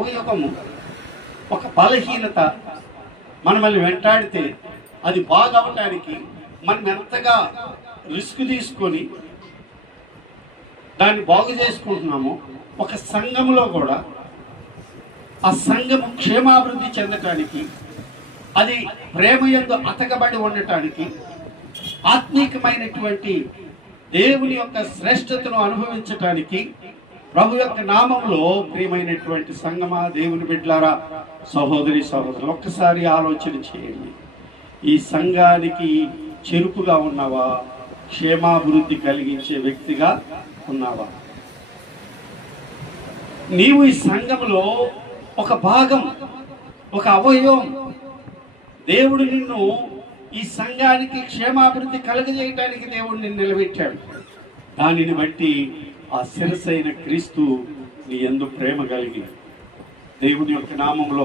అవయవము ఒక బలహీనత మనల్ని వెంటాడితే అది బాగవటానికి మనం ఎంతగా రిస్క్ తీసుకొని దాన్ని బాగు చేసుకుంటున్నామో, ఒక సంఘంలో కూడా ఆ సంఘము క్షేమాభివృద్ధి చెందటానికి, అది ప్రేమ యందు అతకబడి ఉండటానికి, ఆత్మీకమైనటువంటి దేవుని యొక్క శ్రేష్టతను అనుభవించటానికి ప్రభు యొక్క నామంలో ప్రియమైనటువంటి సంగమా, దేవుని బిడ్డలారా, సహోదరి సహోదరులు, ఒక్కసారి ఆలోచన చేయండి. ఈ సంఘానికి చెరుపుగా ఉన్నావా? క్షేమాభివృద్ధి కలిగించే వ్యక్తిగా ఉన్నావా? నీవు ఈ సంఘంలో ఒక భాగం, ఒక అవయవం. దేవుడు నిన్ను ఈ సంఘానికి క్షేమాభివృద్ధి కలగజేయటానికి దేవుడు నిన్ను నిలబెట్టాడు. దానిని బట్టి ఆ శిరసైన క్రీస్తు నీ యందు ప్రేమ కలిగి దేవుని యొక్క నామంలో